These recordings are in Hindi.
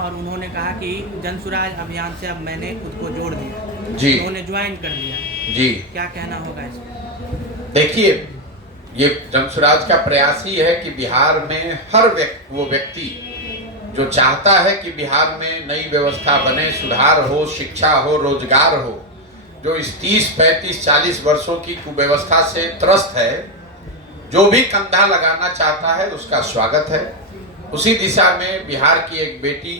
और उन्होंने कहा कि जन स्वराज अभियान से अब मैंने खुद को जोड़ दिया जी, उन्होंने ज्वाइन कर लिया। जी। क्या कहना होगा इस पर? देखिए, ये जन स्वराज का प्रयास ही है कि बिहार में हर वो व्यक्ति जो चाहता है कि बिहार में नई व्यवस्था बने, सुधार हो, शिक्षा हो, रोजगार हो, जो इस 30, 35, 40 वर्षों की कुव्यवस्था से त्रस्त है, जो भी कंधा लगाना चाहता है उसका स्वागत है। उसी दिशा में बिहार की एक बेटी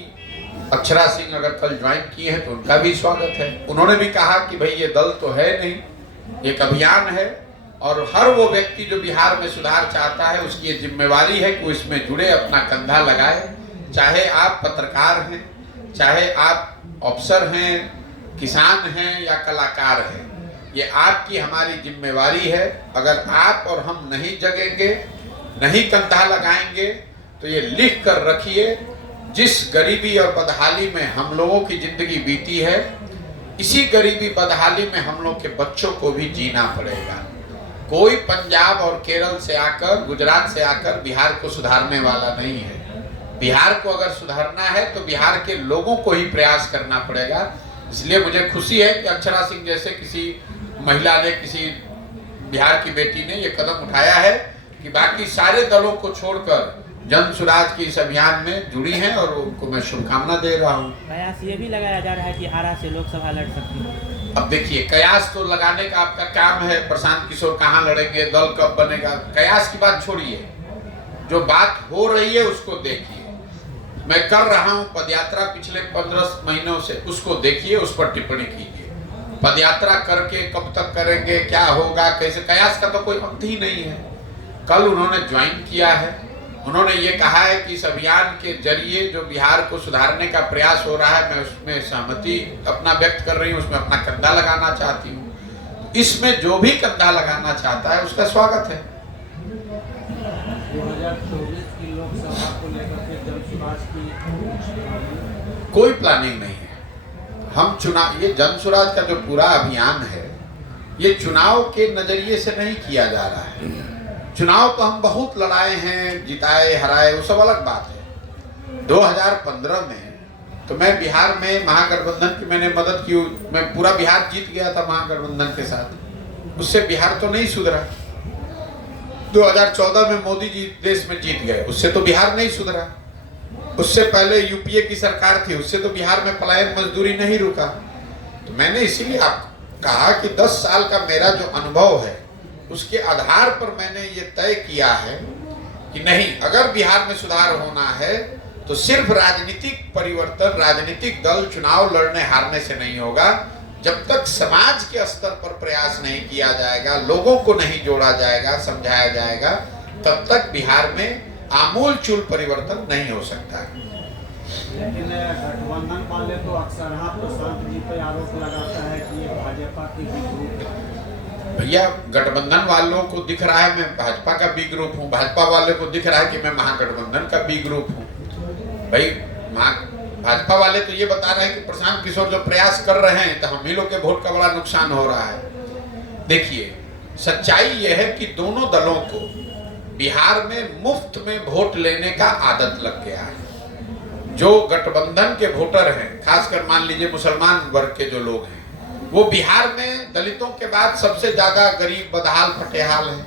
अक्षरा सिंह अगर कल ज्वाइन की है तो उनका भी स्वागत है। उन्होंने भी कहा कि भाई ये दल तो है नहीं, एक अभियान है और हर वो व्यक्ति जो बिहार में सुधार चाहता है उसकी ये जिम्मेवारी है कि वो इसमें जुड़े, अपना कंधा लगाए। चाहे आप पत्रकार हैं, चाहे आप अफसर हैं, किसान हैं या कलाकार हैं, ये आपकी हमारी जिम्मेवारी है। अगर आप और हम नहीं जगेंगे, नहीं कंधा लगाएंगे तो ये लिख कर रखिए, जिस गरीबी और बदहाली में हम लोगों की जिंदगी बीती है, इसी गरीबी बदहाली में हम लोग के बच्चों को भी जीना पड़ेगा। कोई पंजाब और केरल से आकर, गुजरात से आकर बिहार को सुधारने वाला नहीं है। बिहार को अगर सुधारना है तो बिहार के लोगों को ही प्रयास करना पड़ेगा। इसलिए मुझे खुशी है कि अक्षरा सिंह जैसे किसी महिला ने, किसी बिहार की बेटी ने ये कदम उठाया है कि बाकी सारे दलों को छोड़कर जन स्वराज की इस अभियान में जुड़ी हैं और उनको मैं शुभकामना दे रहा हूँ। कयास ये भी लगाया जा रहा है कि आरा से लोकसभा लड़ सकती है। अब देखिए, कयास तो लगाने का आपका काम है। प्रशांत किशोर कहाँ लड़ेंगे, दल कब बनेगा, कयास की बात छोड़िए, जो बात हो रही है उसको देखिए। मैं कर रहा हूँ पदयात्रा पिछले 15 महीनों से, उसको देखिए, उस पर टिप्पणी कीजिए। पदयात्रा करके कब तक करेंगे, क्या होगा, कैसे, कयास का तो कोई अंत ही नहीं है। कल उन्होंने ज्वाइन किया है, उन्होंने ये कहा है कि इस अभियान के जरिए जो बिहार को सुधारने का प्रयास हो रहा है, मैं उसमें सहमति अपना व्यक्त कर रही हूँ, उसमें अपना कंधा लगाना चाहती हूँ। इसमें जो भी कंधा लगाना चाहता है उसका स्वागत है। 2024 की लोकसभा को लेकर के जन स्वराज की कोई प्लानिंग नहीं है। हम चुनाव, ये जन स्वराज का जो पूरा अभियान है, ये चुनाव के नजरिए से नहीं किया जा रहा है। चुनाव तो हम बहुत लड़ाए हैं, जिताए, हराए, वो सब अलग बात है। 2015 में तो मैं बिहार में महागठबंधन की मैंने मदद की, मैं पूरा बिहार जीत गया था महागठबंधन के साथ। उससे बिहार तो नहीं सुधरा। 2014 में मोदी जी देश में जीत गए, उससे तो बिहार नहीं सुधरा। उससे पहले यूपीए की सरकार थी, उससे तो बिहार में पलायन मजदूरी नहीं रुका। तो मैंने इसीलिए आपको कहा कि 10 साल का मेरा जो अनुभव है उसके आधार पर मैंने ये तय किया है कि नहीं, अगर बिहार में सुधार होना है तो सिर्फ राजनीतिक परिवर्तन, राजनीतिक दल चुनाव लड़ने हारने से नहीं होगा। जब तक समाज के स्तर पर प्रयास नहीं किया जाएगा, लोगों को नहीं जोड़ा जाएगा, समझाया जाएगा, तब तक बिहार में आमूल चूल परिवर्तन नहीं हो सकता। लेकिन गठबंधन वाले तो अक्सर प्रशांत जी पे आरोप लगाता है कि ये भाजपा की बी ग्रुप है। भैया, गठबंधन वालों को दिख रहा है मैं भाजपा का बी ग्रुप हूँ, भाजपा वाले को दिख रहा है कि मैं महागठबंधन का बी ग्रुप हूँ। भाई, भाजपा वाले तो ये बता रहे हैं कि प्रशांत किशोर जो प्रयास कर रहे हैं तो हम ही लोग के वोट का बड़ा नुकसान हो रहा है। देखिए, सच्चाई यह है कि दोनों दलों को बिहार में मुफ्त में वोट लेने का आदत लग गया है। जो गठबंधन के वोटर हैं, खासकर मान लीजिए मुसलमान वर्ग के जो लोग हैं, वो बिहार में दलितों के बाद सबसे ज्यादा गरीब, बदहाल, फटेहाल है।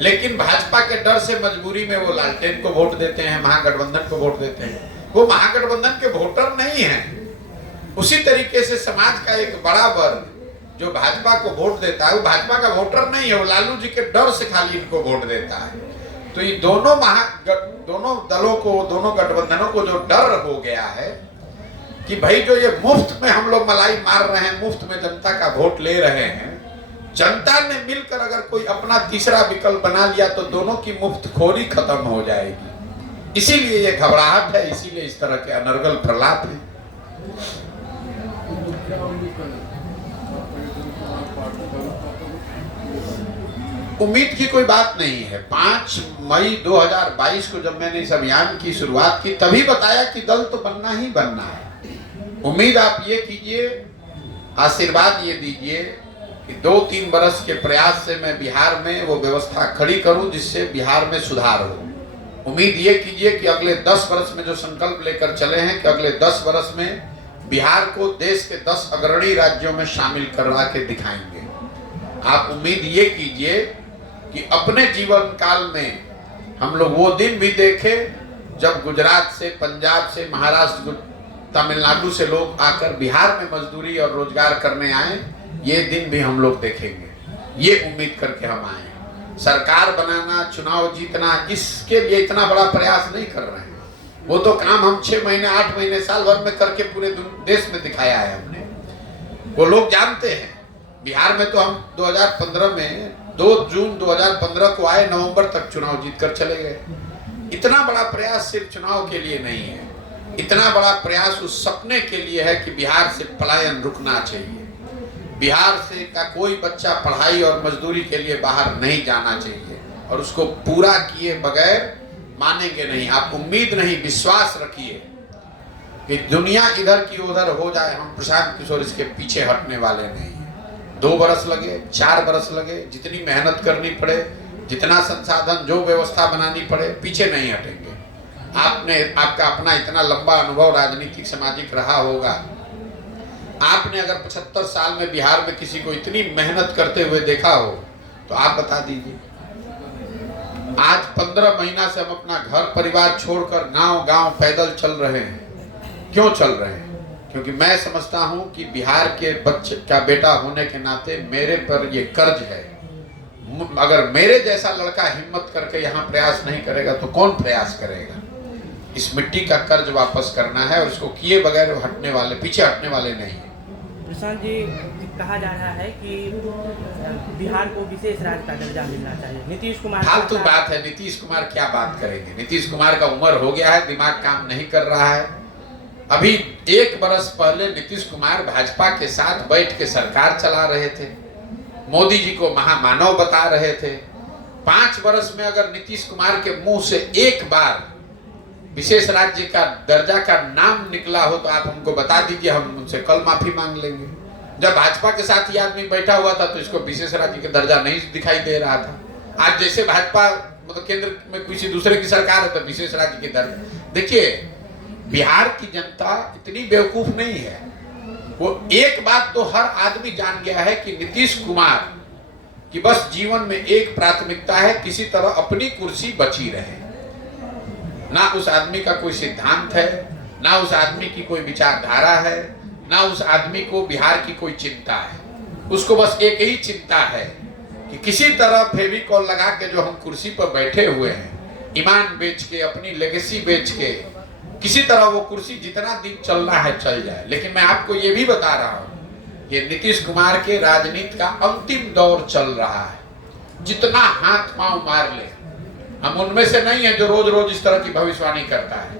लेकिन भाजपा के डर से मजबूरी में वो लालटेन को वोट देते हैं, महागठबंधन को वोट देते हैं। वो महागठबंधन के वोटर नहीं हैं। उसी तरीके से समाज का एक बड़ा वर्ग जो भाजपा को वोट देता है, वो भाजपा का वोटर नहीं है, वो लालू जी के डर से खाली इनको वोट देता है। तो ये दोनों दलों को, दोनों गठबंधनों को जो डर हो गया है कि भाई जो ये मुफ्त में हम लोग मलाई मार रहे हैं, मुफ्त में जनता का वोट ले रहे हैं, जनता ने मिलकर अगर कोई अपना तीसरा विकल्प बना लिया तो दोनों की मुफ्तखोरी खत्म हो जाएगी। इसीलिए ये घबराहट है, इसीलिए इस तरह के अनर्गल प्रलाप हैं। उम्मीद की कोई बात नहीं है। 5 मई 2022 को जब मैंने इस अभियान की शुरुआत की, तभी बताया कि दल तो बनना ही बनना है। उम्मीद आप ये कीजिए, आशीर्वाद ये दीजिए कि 2-3 बरस के प्रयास से मैं बिहार में वो व्यवस्था खड़ी करूं जिससे बिहार में सुधार हो। उम्मीद ये कीजिए कि अगले 10 वर्ष में जो संकल्प लेकर चले हैं कि अगले 10 वर्ष में बिहार को देश के 10 अग्रणी राज्यों में शामिल करवा के दिखाएंगे। आप उम्मीद ये कीजिए कि अपने जीवन काल में हम लोग वो दिन भी देखें जब गुजरात से, पंजाब से, महाराष्ट्र, तमिलनाडु से लोग आकर बिहार में मजदूरी और रोजगार करने आए। ये दिन भी हम लोग देखेंगे, ये उम्मीद करके हम आए। सरकार बनाना, चुनाव जीतना, इसके लिए इतना बड़ा प्रयास नहीं कर रहे हैं। वो तो काम हम 6 महीने, 8 महीने, साल भर में करके पूरे देश में दिखाया है हमने। वो लोग जानते हैं। बिहार में तो हम 2015 में 2 जून 2015 को आए, नवंबर तक चुनाव जीत कर चले गए। इतना बड़ा प्रयास सिर्फ चुनाव के लिए नहीं है, इतना बड़ा प्रयास उस सपने के लिए है कि बिहार से पलायन रुकना चाहिए। बिहार से का कोई बच्चा पढ़ाई और मजदूरी के लिए बाहर नहीं जाना चाहिए, और उसको पूरा किए बगैर मानेंगे नहीं। आप उम्मीद नहीं, विश्वास रखिए कि दुनिया इधर की उधर हो जाए, हम प्रशांत किशोर इसके पीछे हटने वाले नहीं हैं। 2 बरस लगे, 4 बरस लगे, जितनी मेहनत करनी पड़े, जितना संसाधन, जो व्यवस्था बनानी पड़े, पीछे नहीं हटेंगे। आपका अपना इतना लंबा अनुभव राजनीतिक सामाजिक रहा होगा। आपने अगर 75 साल में बिहार में किसी को इतनी मेहनत करते हुए देखा हो तो आप बता दीजिए। आज 15 महीना से हम अपना घर परिवार छोड़कर गांव-गांव पैदल चल रहे हैं। क्यों चल रहे हैं? क्योंकि मैं समझता हूं कि बिहार के बच्चे का बेटा होने के नाते मेरे पर ये कर्ज है। अगर मेरे जैसा लड़का हिम्मत करके यहाँ प्रयास नहीं करेगा तो कौन प्रयास करेगा? इस मिट्टी का कर्ज वापस करना है, और इसको किए बगैर हटने वाले, पीछे हटने वाले नहीं है। प्रशांत जी, कहा जा रहा है कि बिहार को विशेष राज्य का दर्जा मिलना चाहिए। नीतीश कुमार, फालतू बात है। नीतीश कुमार क्या बात करेंगे? नीतीश कुमार का उम्र हो गया है, दिमाग काम नहीं कर रहा है। अभी 1 बरस पहले नीतीश कुमार भाजपा के साथ बैठ के सरकार चला रहे थे, मोदी जी को महामानव बता रहे थे। 5 वर्ष में अगर नीतीश कुमार के मुंह से एक बार विशेष राज्य का दर्जा का नाम निकला हो तो आप हमको बता दीजिए, हम उनसे कल माफी मांग लेंगे। जब भाजपा के साथ ये आदमी बैठा हुआ था तो इसको विशेष राज्य का दर्जा नहीं दिखाई दे रहा था। आज जैसे भाजपा मतलब केंद्र में किसी दूसरे की सरकार है तो विशेष राज्य के दर्जा। देखिए, बिहार की जनता इतनी बेवकूफ नहीं है। वो एक बात तो हर आदमी जान गया है कि नीतीश कुमार की बस जीवन में एक प्राथमिकता है, किसी तरह अपनी कुर्सी बची रहे। ना उस आदमी का कोई सिद्धांत है, ना उस आदमी की कोई विचारधारा है, ना उस आदमी को बिहार की कोई चिंता है। उसको बस एक ही चिंता है कि किसी तरह फेविकॉल लगा के जो हम कुर्सी पर बैठे हुए हैं, ईमान बेच के, अपनी लेगेसी बेच के, किसी तरह वो कुर्सी जितना दिन चलना है चल जाए। लेकिन मैं आपको ये भी बता रहा हूँ, ये नीतीश कुमार के राजनीति का अंतिम दौर चल रहा है। जितना हाथ पांव मार ले, हम उनमें से नहीं है जो रोज रोज इस तरह की भविष्यवाणी करता है।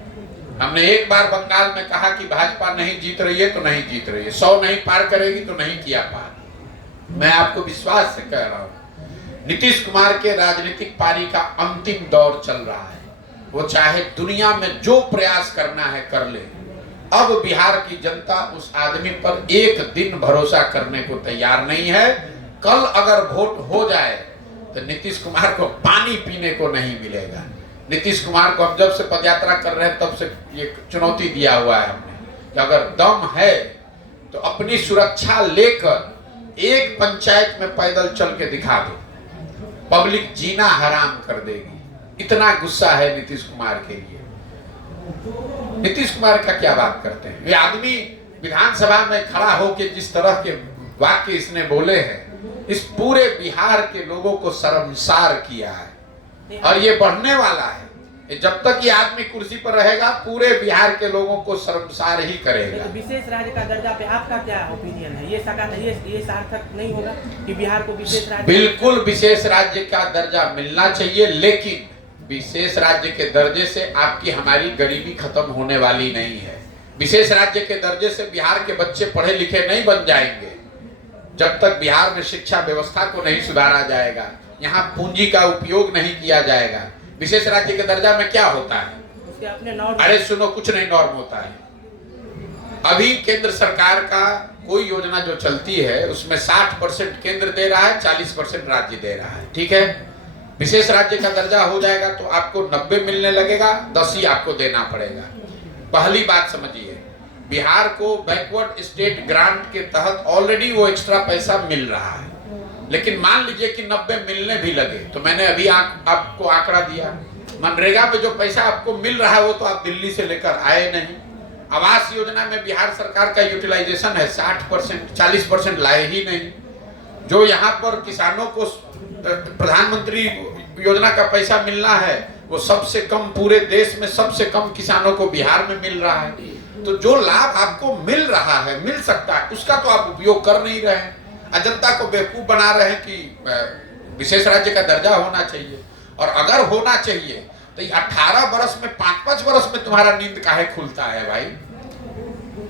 हमने एक बार बंगाल में कहा कि भाजपा नहीं जीत रही है तो नहीं जीत रही है, 100 नहीं पार करेगी तो नहीं किया पार। मैं आपको विश्वास से कह रहा हूं, नीतीश कुमार के राजनीतिक पारी का अंतिम दौर चल रहा है। वो चाहे दुनिया में जो प्रयास करना है कर ले। अब बिहार की जनता उस आदमी पर एक दिन भरोसा करने को तैयार नहीं है। कल अगर वोट हो जाए तो नीतीश कुमार को पानी पीने को नहीं मिलेगा। नीतीश कुमार को हम जब से पदयात्रा कर रहे हैं तब से ये चुनौती दिया हुआ है हमने कि अगर दम है तो अपनी सुरक्षा लेकर एक पंचायत में पैदल चल के दिखा दो, पब्लिक जीना हराम कर देगी। इतना गुस्सा है नीतीश कुमार के लिए। नीतीश कुमार का क्या बात करते हैं? ये आदमी विधानसभा में खड़ा होकर जिस तरह के वाक्य इसने बोले हैं, इस पूरे बिहार के लोगों को शर्मसार किया है, और ये बढ़ने वाला है। जब तक ये आदमी कुर्सी पर रहेगा पूरे बिहार के लोगों को शर्मसार ही करेगा। तो विशेष राज्य का दर्जा पे आपका क्या ओपिनियन है? ये सार्थक नहीं होगा कि बिहार को विशेष राज्य? बिल्कुल विशेष राज्य का दर्जा मिलना चाहिए, लेकिन विशेष राज्य के दर्जे से आपकी हमारी गरीबी खत्म होने वाली नहीं है। विशेष राज्य के दर्जे से बिहार के बच्चे पढ़े लिखे नहीं बन जाएंगे जब तक बिहार में शिक्षा व्यवस्था को नहीं सुधारा जाएगा, यहाँ पूंजी का उपयोग नहीं किया जाएगा। विशेष राज्य के दर्जा में क्या होता है? उसके अपने नॉर्म। अरे सुनो, कुछ नहीं नॉर्म होता है। अभी केंद्र सरकार का कोई योजना जो चलती है उसमें 60% केंद्र दे रहा है, 40% राज्य दे रहा है। ठीक है, विशेष राज्य का दर्जा हो जाएगा तो आपको 90 मिलने लगेगा, 10 ही आपको देना पड़ेगा। पहली बात समझिए, बिहार को बैकवर्ड स्टेट ग्रांट के तहत ऑलरेडी वो एक्स्ट्रा पैसा मिल रहा है, लेकिन मान लीजिए कि 90 मिलने भी लगे तो मैंने अभी आपको आंकड़ा दिया, मनरेगा में जो पैसा आपको मिल रहा है वो तो आप दिल्ली से लेकर आए नहीं। आवास योजना में बिहार सरकार का यूटिलाइजेशन है 60%, 40% लाए ही नहीं। जो यहाँ पर किसानों को प्रधानमंत्री योजना का पैसा मिलना है वो सबसे कम, पूरे देश में सबसे कम किसानों को बिहार में मिल रहा है। तो जो लाभ आपको मिल रहा है, मिल सकता है, उसका तो आप उपयोग कर नहीं रहे हैं। जनता को बेवकूफ बना रहे हैं कि विशेष राज्य का दर्जा होना चाहिए, और अगर होना चाहिए तो 18 बरस में 5-5 बरस में तुम्हारा नींद काहे खुलता है भाई?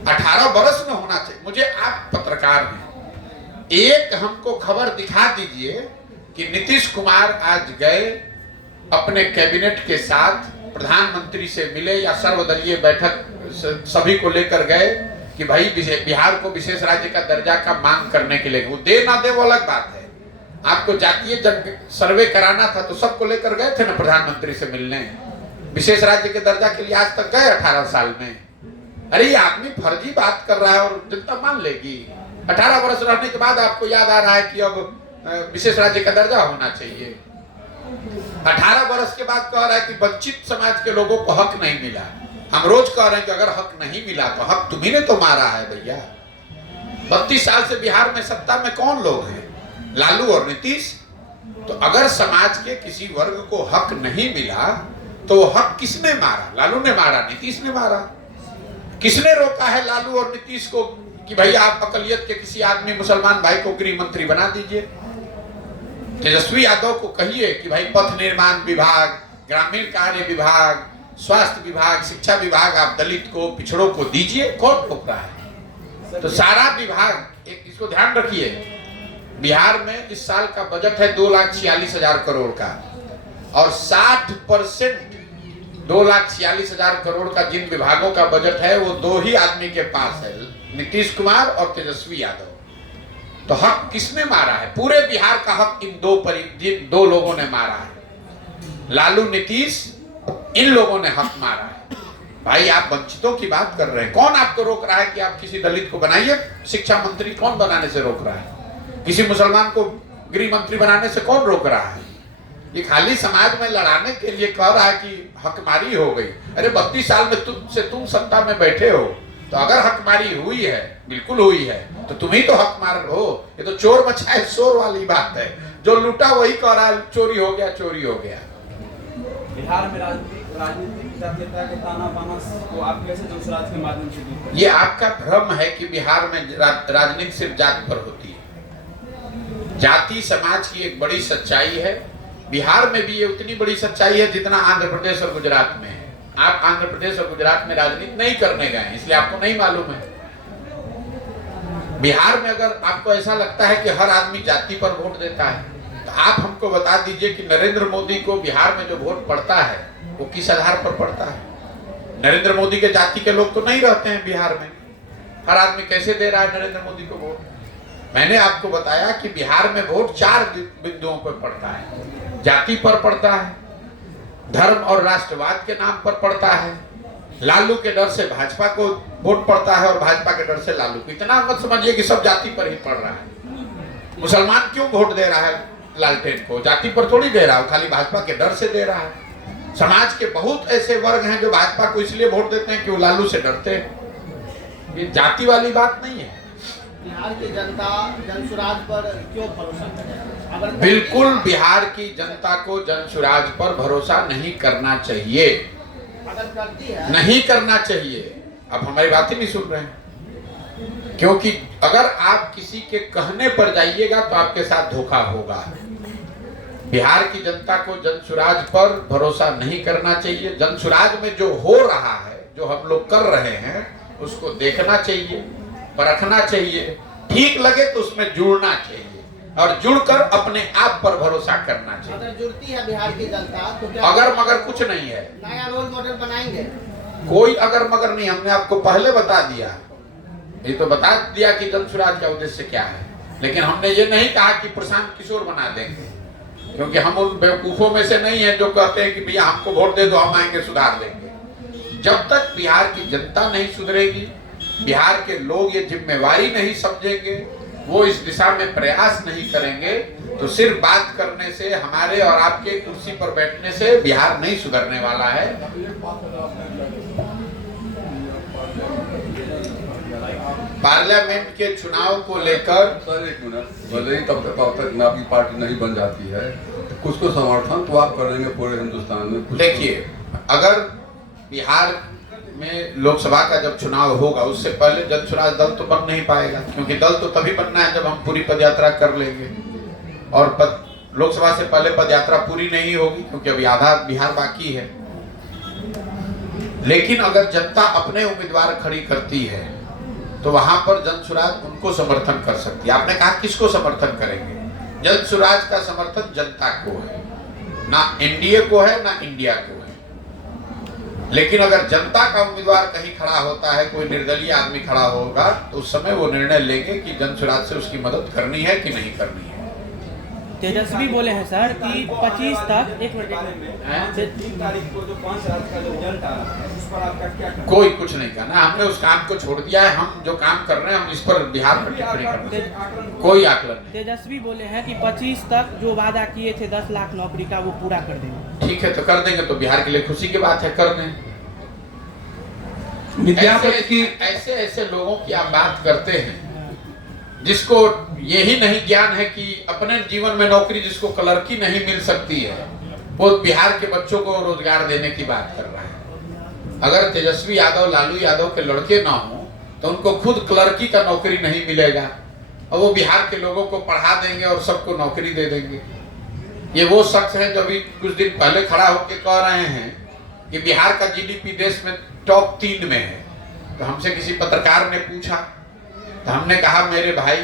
18 बरस में होना चाहिए। मुझे, आप पत्रकार हैं, एक हमको खबर दिखा दीजिए कि नीतीश कुमार आज गए अपने कैबिनेट के साथ प्रधानमंत्री से मिले या सर्वदलीय बैठक सभी को लेकर गए कि भाई बिहार को विशेष राज्य का दर्जा का मांग करने के लिए। वो दे ना दे वो अलग बात है, आपको जातीय सर्वे कराना था तो सबको लेकर गए थे ना प्रधानमंत्री से मिलने। विशेष राज्य के दर्जा के लिए आज तक गए 18 साल में? अरे ये आदमी फर्जी बात कर रहा है और जनता मान लेगी। 18 वर्ष रहने के बाद आपको याद आ रहा है कि अब विशेष राज्य का दर्जा होना चाहिए। 18 वर्ष के बाद कह रहा है कि वंचित समाज के लोगों को हक नहीं मिला। हम रोज कह रहे हैं कि अगर हक नहीं मिला तो हक तुम्ही ने तो मारा है भैया। 32 साल से बिहार में सत्ता में कौन लोग हैं? लालू और नीतीश। तो अगर समाज के किसी वर्ग को हक नहीं मिला तो वो हक किसने मारा? लालू ने मारा, नीतीश ने मारा। किसने रोका है लालू और नीतीश को कि भाई आप अकलियत के किसी आदमी मुसलमान भाई को गृह मंत्री बना दीजिए? तेजस्वी यादव को कहिए कि भाई पथ निर्माण विभाग, ग्रामीण कार्य विभाग, स्वास्थ्य विभाग, शिक्षा विभाग आप दलित को, पिछड़ों को दीजिए। कौन रोक रहा है? तो सारा विभाग, एक इसको ध्यान रखिए, बिहार में इस साल का बजट है 2,46,000 करोड़ का, और 60% 2,46,000 करोड़ का जिन विभागों का बजट है वो दो ही आदमी के पास है, नीतीश कुमार और तेजस्वी यादव। तो हक किसने मारा है? पूरे बिहार का हक जिन दो लोगों ने मारा है, लालू, नीतीश, इन लोगों ने हक मारा है। भाई आप वंचितों की बात कर रहे हैं, कौन आपको रोक रहा है कि आप किसी दलित को बनाइए शिक्षा मंत्री? कौन बनाने से रोक रहा है? किसी मुसलमान को गृह मंत्री बनाने से कौन रोक रहा है? ये खाली समाज में लड़ाने के लिए कह रहा है कि हकमारी हो गई। अरे 32 साल में तुम सत्ता में बैठे हो, तो अगर हकमारी हुई है, बिल्कुल हुई है, तो तुम ही तो हकमार हो। ये तो चोर मचाए शोर वाली बात है, जो लूटा वही कह रहा है चोरी हो गया, चोरी हो गया। बिहार में राजनीतिक जातीयता के ताना बाना को आप कैसे जनसुराज के माध्यम से दूर करें? ये आपका भ्रम है कि बिहार में राजनीति सिर्फ जाति पर होती है। जाति समाज की एक बड़ी सच्चाई है। बिहार में भी ये उतनी बड़ी सच्चाई है जितना आंध्र प्रदेश और गुजरात में है। आप आंध्र प्रदेश और गुजरात में राजनीति नहीं करने गए, इसलिए आपको नहीं मालूम है। बिहार में अगर आपको ऐसा लगता है कि हर आदमी जाति पर वोट देता है, तो आप हमको बता दीजिए कि नरेंद्र मोदी को बिहार में जो वोट पड़ता है वो किस आधार पर पड़ता है? नरेंद्र मोदी के जाति के लोग तो नहीं रहते हैं बिहार में। हर आदमी कैसे दे रहा है नरेंद्र मोदी को वोट? मैंने आपको बताया कि बिहार में वोट 4 बिंदुओं पर पड़ता है। जाति पर पड़ता है, धर्म और राष्ट्रवाद के नाम पर पड़ता है, लालू के डर से भाजपा को वोट पड़ता है और भाजपा के डर से लालू को। इतना मत समझिए कि सब जाति पर ही पड़ रहा है। मुसलमान क्यों वोट दे रहा है लालटेन को? जाति पर थोड़ी दे रहा है, खाली भाजपा के डर से दे रहा है। समाज के बहुत ऐसे वर्ग हैं जो भाजपा को इसलिए वोट देते हैं कि वो लालू से डरते हैं। ये जाति वाली बात नहीं है। बिहार की जनता जनसुराज पर क्यों भरोसा करे? बिल्कुल बिहार की जनता को जनसुराज पर भरोसा नहीं करना चाहिए, अगर करती है नहीं करना चाहिए। आप हमारी बात ही नहीं सुन रहे हैं, क्योंकि अगर आप किसी के कहने पर जाइएगा तो आपके साथ धोखा होगा। बिहार की जनता को जनसुराज पर भरोसा नहीं करना चाहिए। जनसुराज में जो हो रहा है, जो हम लोग कर रहे हैं, उसको देखना चाहिए, परखना चाहिए, ठीक लगे तो उसमें जुड़ना चाहिए और जुड़कर अपने आप पर भरोसा करना चाहिए। अगर जुड़ती है बिहार की जनता तो क्या अगर मगर कुछ नहीं है, नया रोल मॉडल बनाएंगे? कोई अगर मगर नहीं। हमने आपको पहले बता दिया, ये तो बता दिया कि जनसुराज का उद्देश्य क्या है, लेकिन हमने ये नहीं कहा कि प्रशांत किशोर बना देंगे। क्योंकि हम उन बेवकूफों में से नहीं है जो कहते हैं कि भैया हमको वोट दे दो, हम आएंगे सुधार देंगे। जब तक बिहार की जनता नहीं सुधरेगी, बिहार के लोग ये जिम्मेवारी नहीं समझेंगे, वो इस दिशा में प्रयास नहीं करेंगे, तो सिर्फ बात करने से, हमारे और आपके कुर्सी पर बैठने से बिहार नहीं सुधरने वाला है। पार्लियामेंट के चुनाव को लेकर सर एक मिनट, भले ही तब तक आपकी पार्टी नहीं बन जाती है, कुछ को समर्थन तो आप करेंगे पूरे हिंदुस्तान में। देखिए, अगर बिहार में लोकसभा का जब चुनाव होगा, उससे पहले जन स्वराज दल तो बन नहीं पाएगा, क्योंकि दल तो तभी बनना है जब हम पूरी पदयात्रा कर लेंगे, और लोकसभा से पहले पदयात्रा पूरी नहीं होगी, क्योंकि अभी आधा बिहार बाकी है। लेकिन अगर जनता अपने उम्मीदवार खड़ी करती है तो वहां पर जन स्वराज उनको समर्थन कर सकती है। आपने कहा किसको समर्थन करेंगे? जन स्वराज का समर्थन जनता को है, ना एनडीए को है, ना इंडिया को है। लेकिन अगर जनता का उम्मीदवार कहीं खड़ा होता है, कोई निर्दलीय आदमी खड़ा होगा, तो उस समय वो निर्णय लेंगे कि जन स्वराज से उसकी मदद करनी है कि नहीं करनी है। तेजस्वी बोले हैं सर कि 25 तक, एक मिनट, 3 तारीख को जो 5 राज्य का जो रिजल्ट आ रहा है, उस पर आपका क्या कहना है? कोई कुछ नहीं कहना, हमने उस काम को छोड़ दिया है। हम जो काम कर रहे हैं, हम इस पर बिहार पर टिप्पणी कर रहे हैं, कोई आकलन नहीं। तेजस्वी बोले हैं कि 25 तक जो वादा किए थे 10 लाख नौकरी का, वो पूरा कर देंगे। ठीक है, तो कर देंगे, तो बिहार के लिए खुशी की बात है, कर दें। विद्यापति की ऐसे लोगों की आप बात करते हैं जिसको यही नहीं ज्ञान है कि अपने जीवन में नौकरी, जिसको क्लर्की नहीं मिल सकती है, वो बिहार के बच्चों को रोजगार देने की बात कर रहा है। अगर तेजस्वी यादव, लालू यादव के लड़के ना हो तो उनको खुद क्लर्की का नौकरी नहीं मिलेगा, और वो बिहार के लोगों को पढ़ा देंगे और सबको नौकरी दे देंगे। ये वो शख्स है जो अभी कुछ दिन पहले खड़ा होकर कह रहे हैं कि बिहार का जीडीपी देश में टॉप 3 में है। तो हमसे किसी पत्रकार ने पूछा, तो हमने कहा मेरे भाई,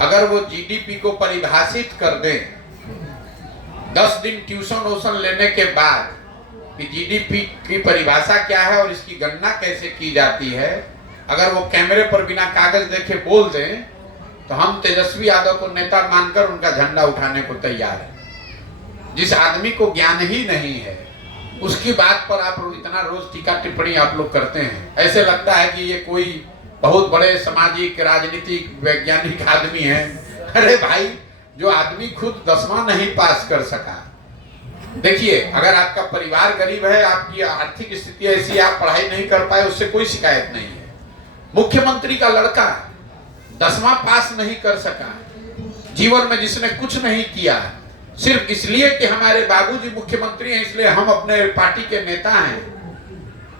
अगर वो जीडीपी को परिभाषित कर दें 10 दिन ट्यूशन वोशन लेने के बाद कि जीडीपी की परिभाषा क्या है और इसकी गणना कैसे की जाती है, अगर वो कैमरे पर बिना कागज देखे बोल दें, तो हम तेजस्वी यादव को नेता मानकर उनका झंडा उठाने को तैयार है। जिस आदमी को ज्ञान ही नहीं है, उसकी बात पर आप इतना रोज टीका टिप्पणी आप लोग करते हैं। ऐसे लगता है कि ये कोई बहुत बड़े सामाजिक, राजनीतिक, वैज्ञानिक आदमी हैं। अरे भाई, जो आदमी खुद 10वां नहीं पास कर सका। देखिए, अगर आपका परिवार गरीब है, आपकी आर्थिक स्थिति ऐसी, आप पढ़ाई नहीं कर पाए, उससे कोई शिकायत नहीं है। मुख्यमंत्री का लड़का 10वां पास नहीं कर सका, जीवन में जिसने कुछ नहीं किया, सिर्फ इसलिए कि हमारे बाबूजी मुख्यमंत्री हैं, इसलिए हम अपने पार्टी के नेता हैं,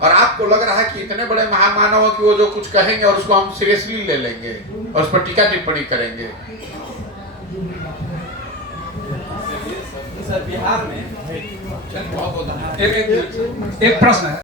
और आपको लग रहा है कि इतने बड़े महामानव कि वो जो कुछ कहेंगे और उसको हम सीरियसली ले लेंगे और उस पर टीका टिप्पणी करेंगे। सर, बिहार में एक प्रश्न है।